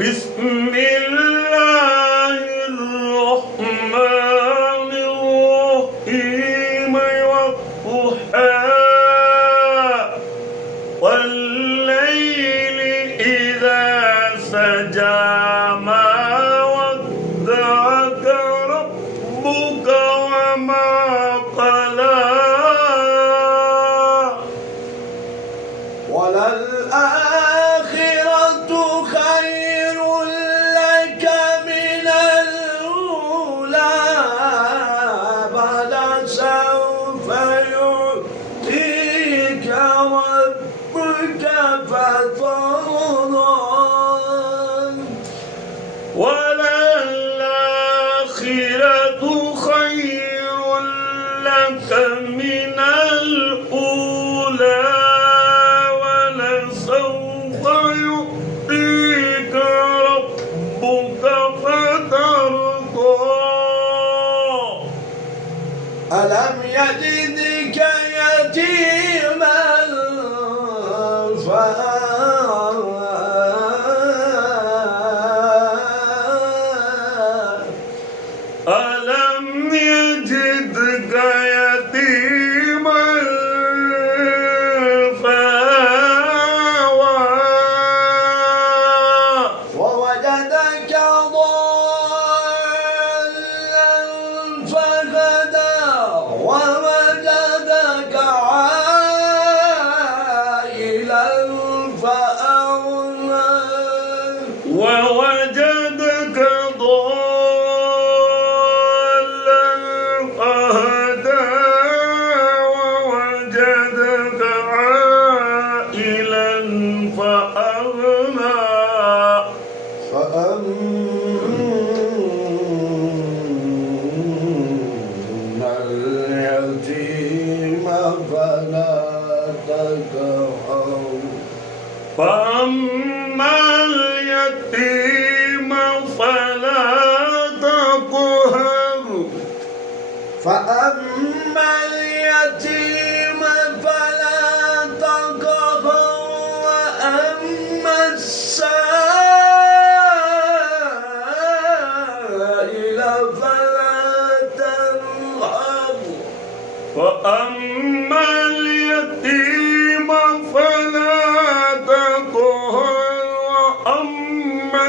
بسم الله الرحمن الرحيم والضحى والليل إذا سجى ما ودعك ربك وما قلى وللآخرة خير لك من الأولى ولسوف يؤتيك ربك فترضى وللآخرة خير لك من الأولى ولسوف يؤتيك ربك فترضى ألم يجدك يتيما ألم يجدك يتيما فآوى ووجدك ضالا فهدى ووجدك عائلا فأغنى ووجدك ضالا فهدى ووجدك عائلا فأغنى فأما اليتيم فلا تقهر فأما اليتيم فلا تقهر فأما اليتيم فلا تقهر وأما السائل فلا تنهر وأما اليتيم فلا تقهر وأما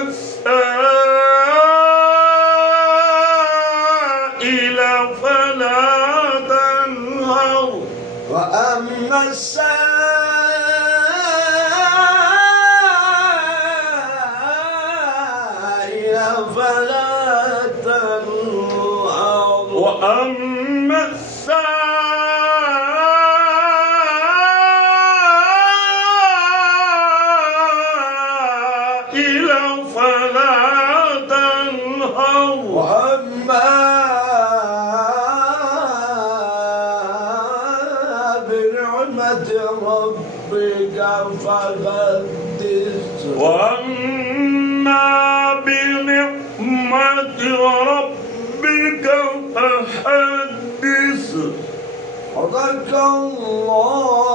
السائل فلا تنهر وأما السائل فلا تنهر وأما السائل فلا تنهر وأما بنعمة ربك فحدث وأما بنعمة ربك فحدث صدق الله